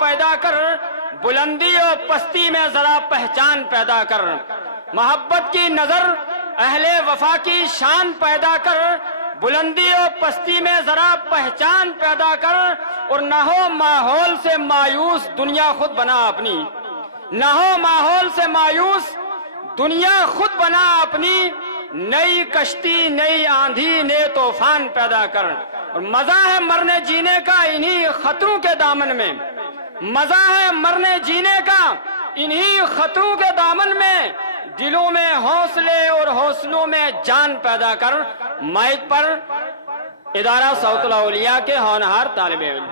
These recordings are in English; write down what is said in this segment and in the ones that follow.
پیدا کر، بلندی و پستی میں ذرا پہچان پیدا کر، محبت کی نظر اہل وفا کی شان پیدا کر، بلندی و پستی میں ذرا پہچان پیدا کر، اور نہ ہو ماحول سے مایوس دنیا خود بنا اپنی، نہ ہو ماحول سے مایوس دنیا خود بنا اپنی، نئی کشتی نئی آندھی نئے طوفان پیدا کر۔ اور مزہ ہے مرنے جینے کا انہی خطروں کے دامن میں، مزہ ہے مرنے جینے کا انہی خطروں کے دامن میں، دلوں میں حوصلے اور حوصلوں میں جان پیدا کر۔ مائک پر ادارہ صوت الاولیاء کے ہونہار طالب علم۔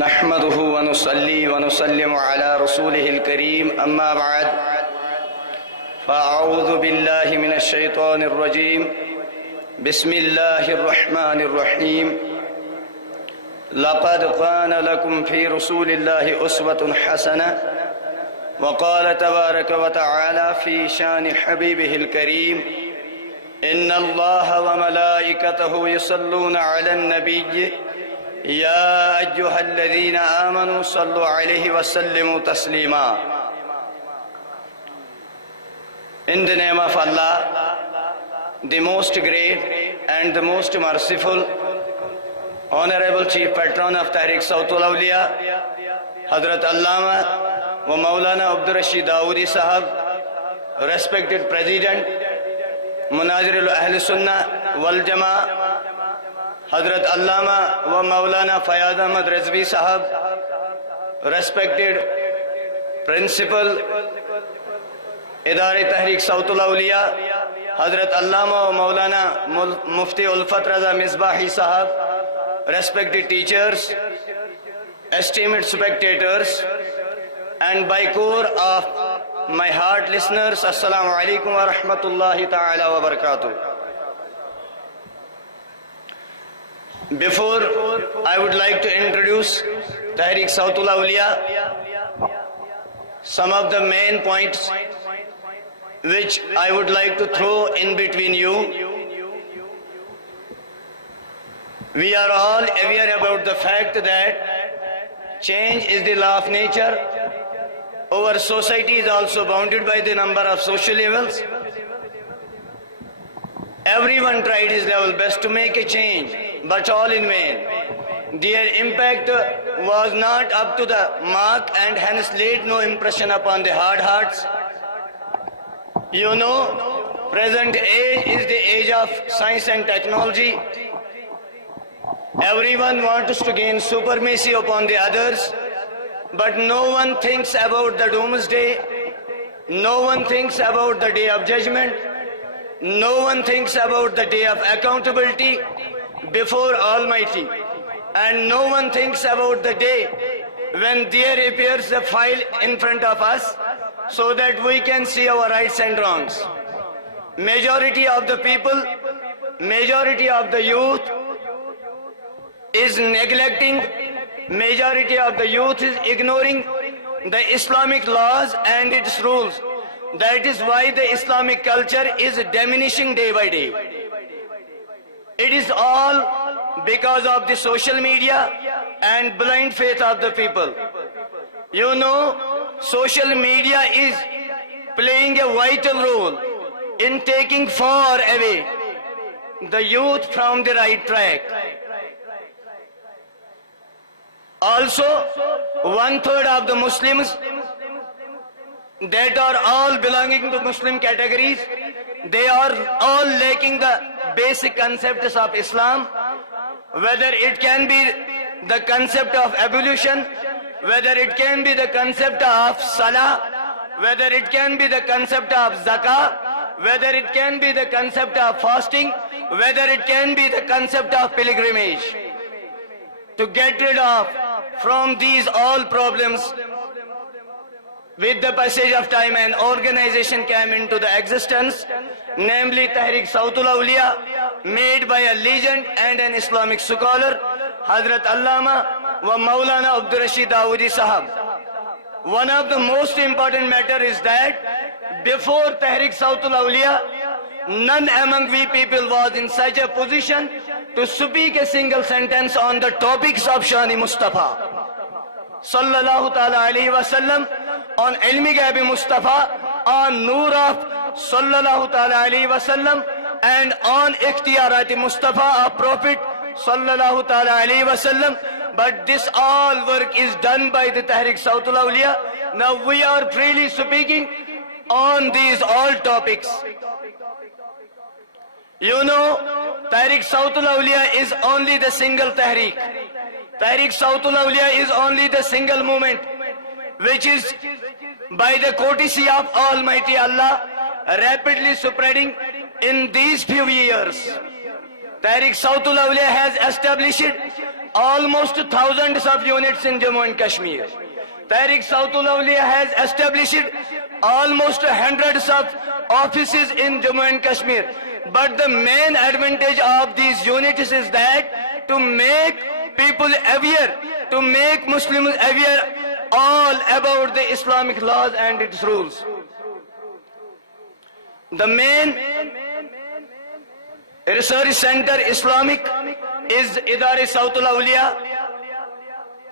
نحمده ونصلي ونسلم على رسوله الكريم أما بعد فأعوذ بالله من الشيطان الرجيم بسم الله الرحمن الرحيم لقد كان لكم في رسول الله أسوة حسنة وقال تبارك وتعالى في شان حبيبه الكريم إن الله وملائكته يصلون على النبي يا أيها الذين آمنوا صلوا عليه وسلموا تسليما. In the name of Allah, the most great and the most merciful, Honorable Chief Patron of Tahrik Sautul Awliya, Hazrat Allama wa Maulana Abdur Rashid Dawoodi Sahab, respected President, Munazir al-Ahl Sunnah wal Jama'ah, Hazrat Allama wa Maulana Fayaz Ahmad Rizvi Sahab, respected Principal, Idare Tahrik Sautul Awliya, Hazrat Allama wa Maulana Mufti Ulfat Raza Misbahi Sahab, respected teachers, esteemed spectators, and by core of my heart listeners, Assalamu alaikum wa rahmatullahi ta'ala wa barakatuh. Before I would like to introduce Tahrik Sautul Awliya, some of the main points which I would like to throw in between you. We are all aware about the fact that change is the law of nature. Our society is also bounded by the number of social evils. Everyone tried his level best to make a change, but all in vain. Their impact was not up to the mark and hence laid no impression upon the hard hearts. You know, present age is the age of science and technology. Everyone wants to gain supremacy upon the others, but no one thinks about the doomsday. No one thinks about the day of judgment. No one thinks about the day of accountability before Almighty. And no one thinks about the day when there appears a file in front of us so that we can see our rights and wrongs. Majority of the people, majority of the youth is neglecting, majority of the youth is ignoring the Islamic laws and its rules. That is why the Islamic culture is diminishing day by day. It is all because of the social media and blind faith of the people. You know, social media is playing a vital role in taking far away the youth from the right track. Also, 1/3 of the Muslims that are all belonging to Muslim categories, they are all lacking the basic concepts of Islam, whether it can be the concept of ablution, whether it can be the concept of salah, whether it can be the concept of zakah, whether it can be the concept of fasting, whether it can be the concept of pilgrimage. To get rid of from these all problems, with the passage of time, an organization came into the existence, namely Tahrik Sautul Awliya, made by a legend and an Islamic scholar, Hazrat Allama wa Maulana Abdul Rashid Dawoodi Sahab. One of the most important matter is that before Tehreek Sautul Awliya, none among we people was in such a position to speak a single sentence on the topics of Shani Mustafa sallallahu ta'ala alayhi wa sallam, on Ilmi Ghaib Mustafa, on Noor of sallallahu ta'ala alayhi wa sallam, and on Ikhtiyarat Mustafa of Prophet sallallahu ta'ala alayhi wa sallam. But this all work is done by the Tehreek Sautul Awliya. Now we are freely speaking on these all topics. You know, Tehreek Sautul Awliya is only the single Tehreek. Tehreek Sautul Awliya is only the single movement which is by the courtesy of Almighty Allah rapidly spreading in these few years. Tehreek Sautul Awliya has established almost thousands of units in Jammu and Kashmir. Tehreek Sautul Awliya has established almost hundreds of offices in Jammu and Kashmir. But the main advantage of these units is that to make people aware, to make Muslims aware all about the Islamic laws and its rules. The main research center Islamic is Idare Sautul Awliya.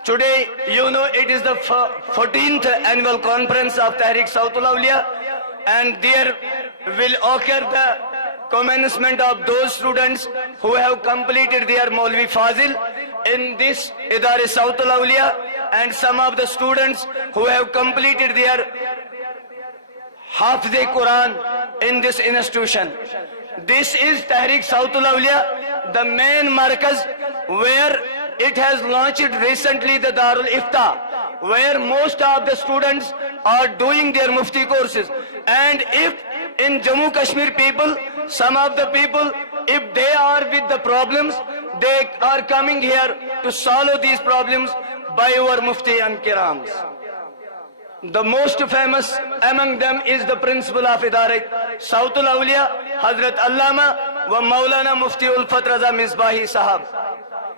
Today, you know, it is the 14th annual conference of Tehreek Sautul Awliya, and there will occur the commencement of those students who have completed their Maulvi Fazil in this Idare Sautul Awliya, and some of the students who have completed their Hafz Quran in this institution. This is Tehreek Sautul Awliya, the main markaz where it has launched recently the Darul Ifta, where most of the students are doing their Mufti courses. And if in Jammu Kashmir people, some of the people, if they are with the problems, they are coming here to solve these problems by our Mufti and Kirams. The most famous among them is the principal of Idare Sautul Awliya, Hazrat Allama wa Maulana Muftiul Fatraza Misbahi Sahab.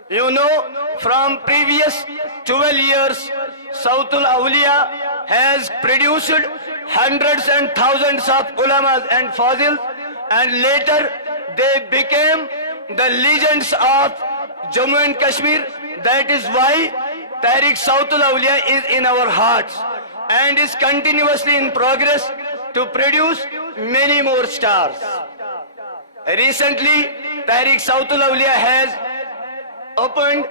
You know, from previous 12 years, Sautul Awliya has produced hundreds and thousands of ulamas and fazils, and later they became the legends of Jammu and Kashmir. That is why Tehreek Sautul Awliya is in our hearts and is continuously in progress to produce many more stars. Recently, Tehreek Sautul Awliya has opened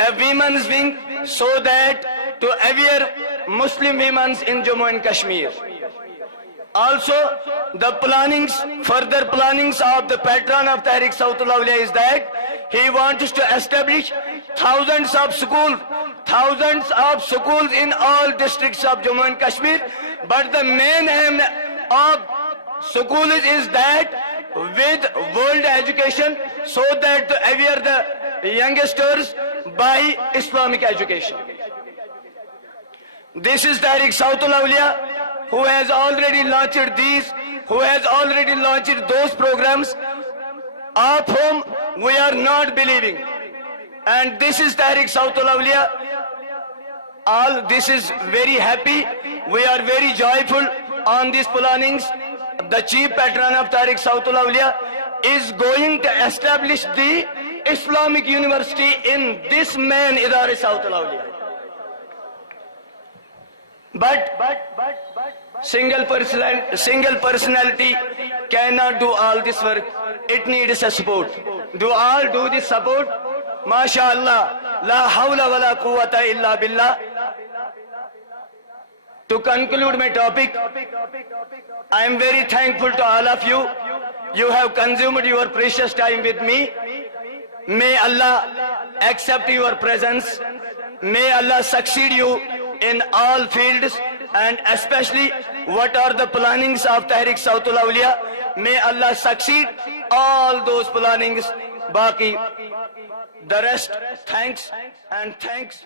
a women's wing so that to aware Muslim women in Jammu and Kashmir. Also, the further plannings of the patron of Tehreek Sautul Awliya is that he wants to establish thousands of schools in all districts of Jammu and Kashmir. But the main aim of schools is that with world education, so that to aware the youngsters by Islamic education. This is Tehreek Sautul Awliya, who has already launched those programs of whom we are not believing. And this is Tehreek Sautul Awliya. All this is very happy. We are very joyful on these plannings. The chief patron of Tehreek Sautul Awliya is going to establish the Islamic University in this main Idare Sautul Awliya. But single personality cannot do all this work. It needs a support. Do all do this support? MashaAllah, la hawla wa la quwwata illa billah. To conclude my topic, I am very thankful to all of you. You have consumed your precious time with me. May Allah accept your presence. May Allah succeed you in all fields, and especially what are the plannings of Tehreek Sautul Awliya. May Allah succeed all those plannings. Baki, the rest, thanks and thanks.